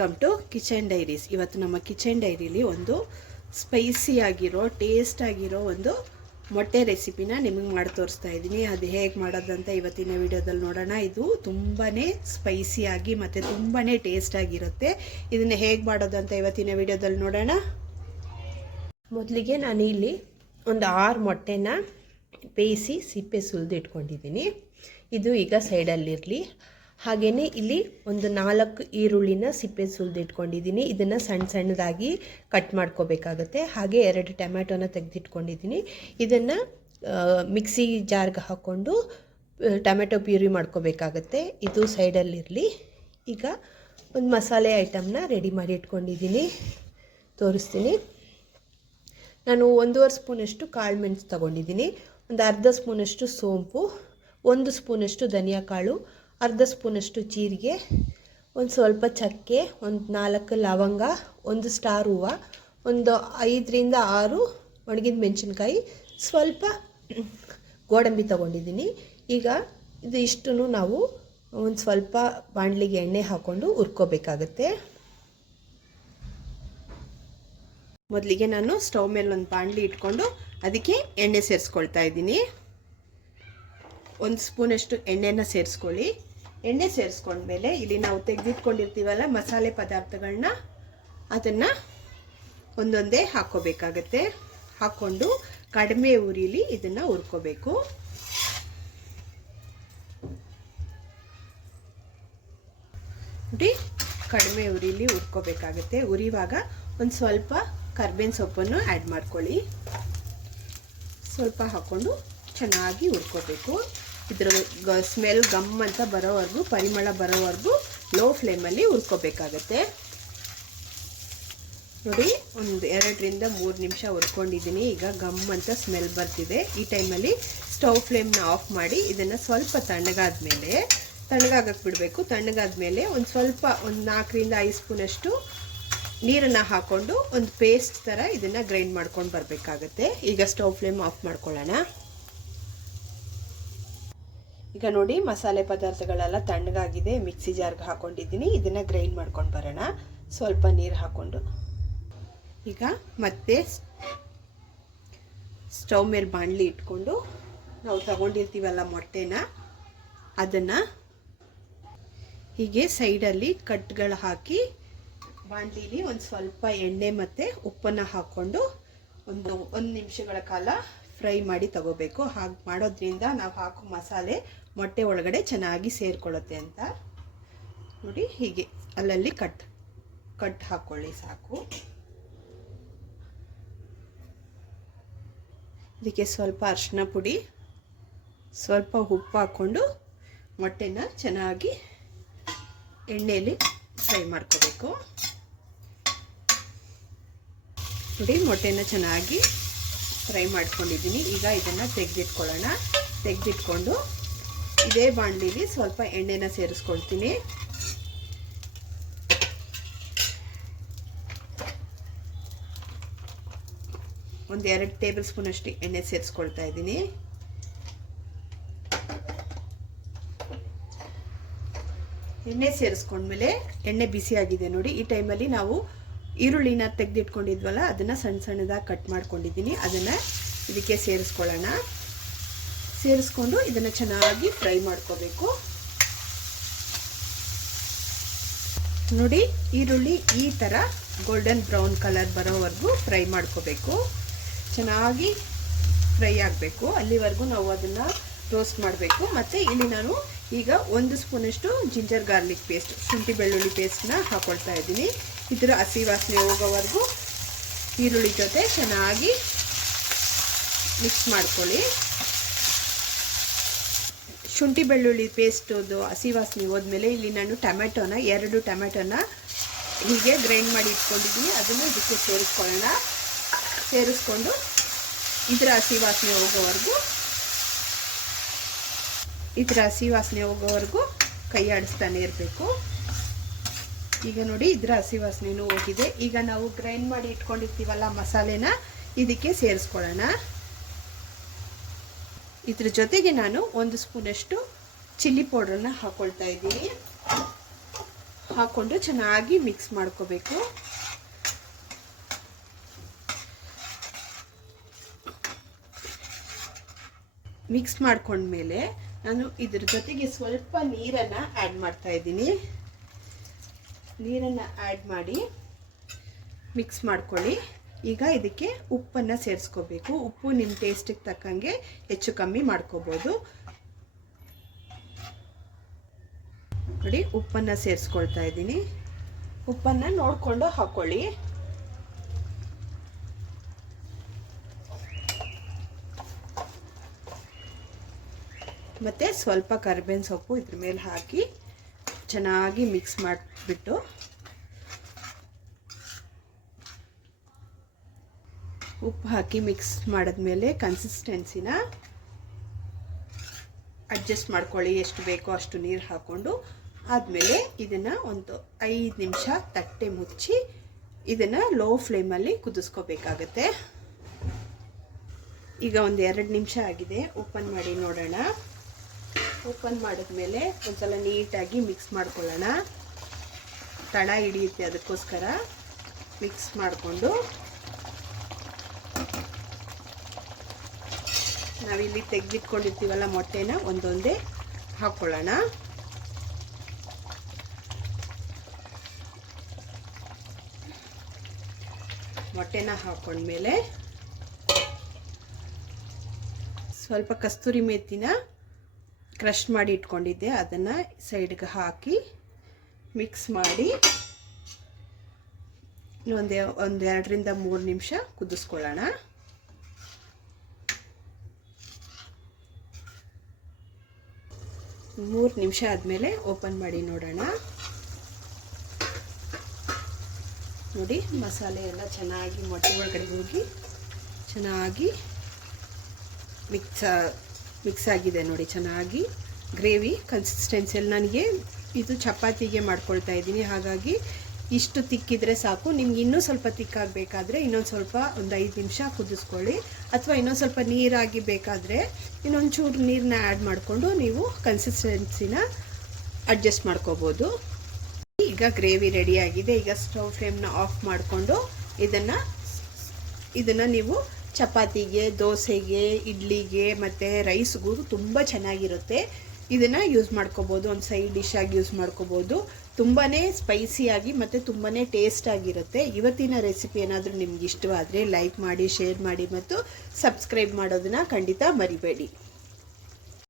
Come to kitchen diaries. ಇವತ್ತು ನಮ್ಮ kitchen ಡೈರಿಲಿ ಒಂದು ಸ್ಪೈಸಿ ಆಗಿರೋ ಟೇಸ್ಟ್ ಆಗಿರೋ ಒಂದು ಮೊಟ್ಟೆ ರೆಸಿಪಿನ ನಿಮಗೆ ಮಾಡಿ ತೋರಿಸ್ತಾ ಇದ್ದೀನಿ. ಅದು ಹೇಗೆ ಮಾಡೋದಂತ ಇವತ್ತಿನ ವಿಡಿಯೋದಲ್ಲಿ ನೋಡೋಣ. ಇದು ತುಂಬಾ ಸ್ಪೈಸಿಯಾಗಿ ಮತ್ತು ತುಂಬಾ ಟೇಸ್ಟ್ ಆಗಿರುತ್ತೆ. ಇದನ್ನು ಹೇಗೆ ಮಾಡೋದಂತ ಇವತ್ತಿನ ವಿಡಿಯೋದಲ್ಲಿ ನೋಡೋಣ. ಮೊದಲಿಗೆ ನಾನು ಇಲ್ಲಿ ಒಂದು 6 ಮೊಟ್ಟೆನ ಬೇಯಿಸಿ ಸಿಪ್ಪೆ ಸುಲಿದು ಇಟ್ಕೊಂಡಿದ್ದೀನಿ. ಇದು ಈಗ ಸೈಡಲ್ಲಿರಲಿ. ಹಾಗೆಯೇ ಇಲ್ಲಿ ಒಂದು 4 ಈರುಳ್ಳಿನ ಸಿಪ್ಪೆ ಸುಲಿದು ಇಟ್ಕೊಂಡಿದ್ದೀನಿ. ಇದನ್ನು ಸಣ್ಣ ಸಣ್ಣದಾಗಿ ಕಟ್ ಮಾಡ್ಕೋಬೇಕಾಗತ್ತೆ. ಹಾಗೆ 2 ಟೊಮ್ಯಾಟೊನ ತೆಗೆದಿಟ್ಕೊಂಡಿದ್ದೀನಿ. ಇದನ್ನು ಮಿಕ್ಸಿ ಜಾರ್ಗೆ ಹಾಕ್ಕೊಂಡು ಟೊಮೆಟೊ ಪ್ಯೂರಿ ಮಾಡ್ಕೋಬೇಕಾಗತ್ತೆ. ಇದು ಸೈಡಲ್ಲಿರಲಿ. ಈಗ ಒಂದು ಮಸಾಲೆ ಐಟಮ್ನ ರೆಡಿ ಮಾಡಿ ಇಟ್ಕೊಂಡಿದ್ದೀನಿ, ತೋರಿಸ್ತೀನಿ. ನಾನು 1.5 ಸ್ಪೂನಷ್ಟು ಕಾಳು ಮೆಣಸು ತೊಗೊಂಡಿದ್ದೀನಿ, ಒಂದು ಅರ್ಧ ಸ್ಪೂನಷ್ಟು ಸೋಂಪು, 1 ಸ್ಪೂನಷ್ಟು ಧನಿಯಾ ಕಾಳು, ಅರ್ಧ ಸ್ಪೂನಷ್ಟು ಜೀರಿಗೆ, ಒಂದು ಸ್ವಲ್ಪ ಚಕ್ಕೆ, ಒಂದು 4 ಲವಂಗ, ಒಂದು ಸ್ಟಾರ್ ಹೂವು, ಒಂದು 5ರಿಂದ 6 ಒಣಗಿದ ಮೆಣಸಿನ್ಕಾಯಿ, ಸ್ವಲ್ಪ ಗೋಡಂಬಿ ತೊಗೊಂಡಿದ್ದೀನಿ. ಈಗ ಇದು ಇಷ್ಟನ್ನು ನಾವು ಒಂದು ಸ್ವಲ್ಪ ಬಾಣಲಿಗೆ ಎಣ್ಣೆ ಹಾಕ್ಕೊಂಡು ಹುರ್ಕೋಬೇಕಾಗತ್ತೆ. ಮೊದಲಿಗೆ ನಾನು ಸ್ಟವ್ ಮೇಲೆ ಒಂದು ಬಾಣಲಿ ಇಟ್ಕೊಂಡು ಅದಕ್ಕೆ ಎಣ್ಣೆ ಸೇರಿಸ್ಕೊಳ್ತಾ ಇದ್ದೀನಿ. 1 ಸ್ಪೂನಷ್ಟು ಎಣ್ಣೆನ ಸೇರಿಸ್ಕೊಳ್ಳಿ. ಎಣ್ಣೆ ಸೇರಿಸ್ಕೊಂಡ್ಮೇಲೆ ಇಲ್ಲಿ ನಾವು ತೆಗೆದಿಟ್ಕೊಂಡಿರ್ತೀವಲ್ಲ ಮಸಾಲೆ ಪದಾರ್ಥಗಳನ್ನ, ಅದನ್ನು ಒಂದೊಂದೇ ಹಾಕ್ಕೋಬೇಕಾಗತ್ತೆ. ಹಾಕ್ಕೊಂಡು ಕಡಿಮೆ ಉರಿಲಿ ಇದನ್ನು ಹುರ್ಕೋಬೇಕು. ನೋಡಿ, ಕಡಿಮೆ ಉರಿಲಿ ಹುರ್ಕೋಬೇಕಾಗತ್ತೆ. ಉರಿವಾಗ ಒಂದು ಸ್ವಲ್ಪ ಕರ್ಬೇವಿನ ಸೊಪ್ಪನ್ನು ಆ್ಯಡ್ ಮಾಡ್ಕೊಳ್ಳಿ. ಸ್ವಲ್ಪ ಹಾಕ್ಕೊಂಡು ಚೆನ್ನಾಗಿ ಹುರ್ಕೋಬೇಕು. ಇದರ ಸ್ಮೆಲ್ ಗಮ್ ಅಂತ ಬರೋವರೆಗೂ, ಪರಿಮಳ ಬರೋವರೆಗೂ ಲೋ ಫ್ಲೇಮಲ್ಲಿ ಹುರ್ಕೋಬೇಕಾಗತ್ತೆ. ನೋಡಿ, ಒಂದು 2ರಿಂದ 3 ನಿಮಿಷ ಹುರ್ಕೊಂಡಿದ್ದೀನಿ. ಈಗ ಗಮ್ ಅಂತ ಸ್ಮೆಲ್ ಬರ್ತಿದೆ. ಈ ಟೈಮಲ್ಲಿ ಸ್ಟವ್ ಫ್ಲೇಮ್ನ ಆಫ್ ಮಾಡಿ ಇದನ್ನು ಸ್ವಲ್ಪ ತಣ್ಣಗಾಗಕ್ಕೆ ಬಿಡಬೇಕು. ತಣ್ಣಗಾದ್ಮೇಲೆ ಒಂದು ಸ್ವಲ್ಪ ಒಂದು 4ರಿಂದ 5 ಸ್ಪೂನಷ್ಟು ನೀರನ್ನು ಹಾಕ್ಕೊಂಡು ಒಂದು ಪೇಸ್ಟ್ ಥರ ಇದನ್ನು ಗ್ರೈಂಡ್ ಮಾಡ್ಕೊಂಡು ಬರಬೇಕಾಗತ್ತೆ. ಈಗ ಸ್ಟವ್ ಫ್ಲೇಮ್ ಆಫ್ ಮಾಡ್ಕೊಳ್ಳೋಣ. ಈಗ ನೋಡಿ, ಮಸಾಲೆ ಪದಾರ್ಥಗಳೆಲ್ಲ ತಣ್ಣಗಾಗಿದೆ. ಮಿಕ್ಸಿ ಜಾರ್ಗೆ ಹಾಕ್ಕೊಂಡಿದ್ದೀನಿ. ಇದನ್ನು ಗ್ರೈಂಡ್ ಮಾಡ್ಕೊಂಡು ಬರೋಣ. ಸ್ವಲ್ಪ ನೀರು ಹಾಕ್ಕೊಂಡು ಈಗ ಮತ್ತೆ ಸ್ಟವ್ ಮೇಲೆ ಬಾಣಲಿ ಇಟ್ಕೊಂಡು ನಾವು ತಗೊಂಡಿರ್ತೀವಲ್ಲ ಮೊಟ್ಟೆನ, ಅದನ್ನು ಹೀಗೆ ಸೈಡಲ್ಲಿ ಕಟ್ಗಳು ಹಾಕಿ ಬಾಣಲಿಲಿ ಒಂದು ಸ್ವಲ್ಪ ಎಣ್ಣೆ ಮತ್ತು ಉಪ್ಪನ್ನು ಹಾಕ್ಕೊಂಡು ಒಂದು ನಿಮಿಷಗಳ ಕಾಲ ಫ್ರೈ ಮಾಡಿ ತಗೋಬೇಕು. ಹಾಗೆ ಮಾಡೋದ್ರಿಂದ ನಾವು ಹಾಕೋ ಮಸಾಲೆ ಮೊಟ್ಟೆ ಒಳಗಡೆ ಚೆನ್ನಾಗಿ ಸೇರಿಕೊಳ್ಳುತ್ತೆ ಅಂತ. ನೋಡಿ, ಹೀಗೆ ಅಲ್ಲಲ್ಲಿ ಕಟ್ ಹಾಕ್ಕೊಳ್ಳಿ ಸಾಕು. ಇದಕ್ಕೆ ಸ್ವಲ್ಪ ಅರಿಶಿನ ಪುಡಿ, ಸ್ವಲ್ಪ ಉಪ್ಪು ಹಾಕ್ಕೊಂಡು ಮೊಟ್ಟೆನ ಚೆನ್ನಾಗಿ ಎಣ್ಣೆಯಲ್ಲಿ ಫ್ರೈ ಮಾಡ್ಕೋಬೇಕು. ನೋಡಿ, ಮೊಟ್ಟೆನ ಚೆನ್ನಾಗಿ ಫ್ರೈ ಮಾಡ್ಕೊಂಡಿದ್ದೀನಿ. ಈಗ ಇದನ್ನು ತೆಗೆದಿಟ್ಕೊಳ್ಳೋಣ. ತೆಗೆದಿಟ್ಕೊಂಡು ಇದೇ ಬಾಣಲಿಲಿ ಸ್ವಲ್ಪ ಎಣ್ಣೆನ ಸೇರಿಸ್ಕೊಳ್ತೀನಿ. ಒಂದು 2 ಟೇಬಲ್ ಸ್ಪೂನಷ್ಟು ಎಣ್ಣೆ ಸೇರಿಸ್ಕೊಳ್ತಾ ಇದ್ದೀನಿ. ಎಣ್ಣೆ ಸೇರಿಸ್ಕೊಂಡ್ಮೇಲೆ ಎಣ್ಣೆ ಬಿಸಿಯಾಗಿದೆ ನೋಡಿ. ಈ ಟೈಮಲ್ಲಿ ನಾವು ಈರುಳ್ಳಿನ ತೆಗೆದಿಟ್ಕೊಂಡಿದ್ವಲ್ಲ, ಅದನ್ನು ಸಣ್ಣ ಸಣ್ಣದಾಗಿ ಕಟ್ ಮಾಡ್ಕೊಂಡಿದ್ದೀನಿ. ಅದನ್ನು ಇದಕ್ಕೆ ಸೇರಿಸ್ಕೊಳ್ಳೋಣ. ಸೇರಿಸ್ಕೊಂಡು ಇದನ್ನು ಚೆನ್ನಾಗಿ ಫ್ರೈ ಮಾಡ್ಕೋಬೇಕು. ನೋಡಿ, ಈರುಳ್ಳಿ ಈ ಥರ ಗೋಲ್ಡನ್ ಬ್ರೌನ್ ಕಲರ್ ಬರೋವರೆಗೂ ಫ್ರೈ ಮಾಡ್ಕೋಬೇಕು. ಚೆನ್ನಾಗಿ ಫ್ರೈ ಆಗಬೇಕು. ಅಲ್ಲಿವರೆಗೂ ನಾವು ಅದನ್ನು ರೋಸ್ಟ್ ಮಾಡಬೇಕು. ಮತ್ತು ಇಲ್ಲಿ ನಾನು ಈಗ 1 ಸ್ಪೂನಷ್ಟು ಜಿಂಜರ್ ಗಾರ್ಲಿಕ್ ಪೇಸ್ಟ್, ಶುಂಠಿ ಬೆಳ್ಳುಳ್ಳಿ ಪೇಸ್ಟ್ನ ಹಾಕ್ಕೊಳ್ತಾ ಇದ್ದೀನಿ. ಇದರ ಹಸಿ ವಾಸನೆ ಹೋಗೋವರೆಗೂ ಈರುಳ್ಳಿ ಜೊತೆ ಚೆನ್ನಾಗಿ ಮಿಕ್ಸ್ ಮಾಡ್ಕೊಳ್ಳಿ. ಶುಂಠಿ ಬೆಳ್ಳುಳ್ಳಿ ಪೇಸ್ಟದು ಹಸಿ ವಾಸನೆ ಹೋದ್ಮೇಲೆ ಇಲ್ಲಿ ನಾನು 2 ಟೊಮೆಟೊನ ಹೀಗೆ ಗ್ರೈಂಡ್ ಮಾಡಿ ಇಟ್ಕೊಂಡಿದ್ದೀನಿ. ಅದನ್ನು ಇದಕ್ಕೆ ಸೇರಿಸ್ಕೊಳ್ಳೋಣ. ಸೇರಿಸ್ಕೊಂಡು ಇದರ ಹಸಿ ವಾಸನೆ ಹೋಗೋವರೆಗೂ ಕೈ ಆಡಿಸ್ತಾನೆ ಇರಬೇಕು. ಈಗ ನೋಡಿ, ಇದರ ಹಸಿ ವಾಸನೆನೂ ಹೋಗಿದೆ. ಈಗ ನಾವು ಗ್ರೈಂಡ್ ಮಾಡಿ ಇಟ್ಕೊಂಡಿರ್ತೀವಲ್ಲ ಮಸಾಲೆನ, ಇದಕ್ಕೆ ಸೇರಿಸ್ಕೊಳ್ಳೋಣ. ಇದ್ರ ಜೊತೆಗೆ ನಾನು 1 ಸ್ಪೂನಷ್ಟು ಚಿಲ್ಲಿ ಪೌಡ್ರನ್ನ ಹಾಕ್ಕೊಳ್ತಾ ಇದ್ದೀನಿ. ಹಾಕ್ಕೊಂಡು ಚೆನ್ನಾಗಿ ಮಿಕ್ಸ್ ಮಾಡ್ಕೋಬೇಕು. ಮಿಕ್ಸ್ ಮಾಡ್ಕೊಂಡ್ಮೇಲೆ ನಾನು ಇದ್ರ ಜೊತೆಗೆ ಸ್ವಲ್ಪ ನೀರನ್ನು ಆ್ಯಡ್ ಮಾಡ್ತಾ ಇದ್ದೀನಿ. ನೀರನ್ನು ಆ್ಯಡ್ ಮಾಡಿ ಮಿಕ್ಸ್ ಮಾಡ್ಕೊಳ್ಳಿ. ಈಗ ಇದಕ್ಕೆ ಉಪ್ಪನ್ನು ಸೇರಿಸ್ಕೋಬೇಕು. ಉಪ್ಪು ನಿಮ್ಮ ಟೇಸ್ಟಿಗೆ ತಕ್ಕಂಗೆ ಹೆಚ್ಚು ಕಮ್ಮಿ ಮಾಡ್ಕೋಬೋದು. ನೋಡಿ, ಉಪ್ಪನ್ನು ಸೇರಿಸ್ಕೊಳ್ತಾ ಇದ್ದೀನಿ. ಉಪ್ಪನ್ನು ನೋಡಿಕೊಂಡು ಹಾಕ್ಕೊಳ್ಳಿ. ಮತ್ತು ಸ್ವಲ್ಪ ಕರಿಬೇವಿನ ಸೊಪ್ಪು ಇದ್ರ ಮೇಲೆ ಹಾಕಿ ಚೆನ್ನಾಗಿ ಮಿಕ್ಸ್ ಮಾಡಿಬಿಟ್ಟು ಉಪ್ಪು ಹಾಕಿ ಮಿಕ್ಸ್ ಮಾಡಿದ್ಮೇಲೆ ಕನ್ಸಿಸ್ಟೆನ್ಸಿನ ಅಡ್ಜಸ್ಟ್ ಮಾಡ್ಕೊಳ್ಳಿ. ಎಷ್ಟು ಬೇಕೋ ಅಷ್ಟು ನೀರು ಹಾಕ್ಕೊಂಡು ಆದಮೇಲೆ ಇದನ್ನು ಒಂದು 5 ನಿಮಿಷ ತಟ್ಟೆ ಮುಚ್ಚಿ ಇದನ್ನು ಲೋ ಫ್ಲೇಮಲ್ಲಿ ಕುದಿಸ್ಕೋಬೇಕಾಗತ್ತೆ. ಈಗ ಒಂದು 2 ನಿಮಿಷ ಆಗಿದೆ. ಓಪನ್ ಮಾಡಿ ನೋಡೋಣ. ಓಪನ್ ಮಾಡಿದ್ಮೇಲೆ ಒಂದ್ಸಲ ನೀಟಾಗಿ ಮಿಕ್ಸ್ ಮಾಡ್ಕೊಳ್ಳೋಣ. ತಳ ಹಿಡಿಯುತ್ತೆ, ಅದಕ್ಕೋಸ್ಕರ ಮಿಕ್ಸ್ ಮಾಡಿಕೊಂಡು ನಾವಿಲ್ಲಿ ತೆಗೆದಿಟ್ಕೊಂಡಿರ್ತೀವಲ್ಲ ಮೊಟ್ಟೆನ ಒಂದೊಂದೇ ಹಾಕ್ಕೊಳ್ಳೋಣ. ಮೊಟ್ಟೆನ ಹಾಕೊಂಡ್ಮೇಲೆ ಸ್ವಲ್ಪ ಕಸ್ತೂರಿ ಮೇಥಿನ ಕ್ರಷ್ ಮಾಡಿ ಇಟ್ಕೊಂಡಿದ್ದೆ, ಅದನ್ನು ಸೈಡ್ಗೆ ಹಾಕಿ ಮಿಕ್ಸ್ ಮಾಡಿ ಒಂದು 2 ರಿಂದ 3 ನಿಮಿಷ ಕುದಿಸ್ಕೊಳ್ಳೋಣ. ಮೂರು ನಿಮಿಷ ಆದಮೇಲೆ ಓಪನ್ ಮಾಡಿ ನೋಡೋಣ. ನೋಡಿ, ಮಸಾಲೆ ಎಲ್ಲ ಚೆನ್ನಾಗಿ ಮೊಟ್ಟೆ ಒಳಗಡೆ ಹೋಗಿ ಚೆನ್ನಾಗಿ ಮಿಕ್ಸ್ ಆಗಿದೆ ನೋಡಿ. ಚೆನ್ನಾಗಿ ಗ್ರೇವಿ ಕನ್ಸಿಸ್ಟೆನ್ಸಿಯಲ್ಲಿ ನನಗೆ ಇದು ಚಪಾತಿಗೆ ಮಾಡ್ಕೊಳ್ತಾ ಇದ್ದೀನಿ, ಹಾಗಾಗಿ ಇಷ್ಟು ತಿಕ್ಕಿದ್ರೆ ಸಾಕು. ನಿಮ್ಗೆ ಇನ್ನೂ ಸ್ವಲ್ಪ ತಿಕ್ಕಾಗಬೇಕಾದ್ರೆ ಇನ್ನೊಂದು ಸ್ವಲ್ಪ ಒಂದು 5 ನಿಮಿಷ ಕುದಿಸ್ಕೊಳ್ಳಿ, ಅಥವಾ ಇನ್ನೊಂದು ಸ್ವಲ್ಪ ನೀರಾಗಿ ಬೇಕಾದರೆ ಇನ್ನೊಂದು ಚೂರು ನೀರನ್ನ ಆ್ಯಡ್ ಮಾಡಿಕೊಂಡು ನೀವು ಕನ್ಸಿಸ್ಟೆನ್ಸಿನ ಅಡ್ಜಸ್ಟ್ ಮಾಡ್ಕೋಬೋದು. ಈಗ ಗ್ರೇವಿ ರೆಡಿಯಾಗಿದೆ. ಈಗ ಸ್ಟವ್ ಫ್ಲೇಮ್ನ ಆಫ್ ಮಾಡಿಕೊಂಡು ಇದನ್ನು ನೀವು ಚಪಾತಿಗೆ, ದೋಸೆಗೆ, ಇಡ್ಲಿಗೆ ಮತ್ತು ರೈಸ್ಗೂ ತುಂಬ ಚೆನ್ನಾಗಿರುತ್ತೆ. ಇದನ್ನು ಯೂಸ್ ಮಾಡ್ಕೋಬೋದು, ಒಂದು ಸೈಡ್ ಡಿಶ್ ಆಗಿ ಯೂಸ್ ಮಾಡ್ಕೋಬೋದು. ತುಂಬಾ ಸ್ಪೈಸಿಯಾಗಿ ಮತ್ತು ತುಂಬಾ ಟೇಸ್ಟಾಗಿರುತ್ತೆ. ಇವತ್ತಿನ ರೆಸಿಪಿ ಏನಾದರೂ ನಿಮ್ಗೆ ಇಷ್ಟವಾದರೆ ಲೈಕ್ ಮಾಡಿ, ಶೇರ್ ಮಾಡಿ ಮತ್ತು ಸಬ್ಸ್ಕ್ರೈಬ್ ಮಾಡೋದನ್ನು ಖಂಡಿತ ಮರಿಬೇಡಿ.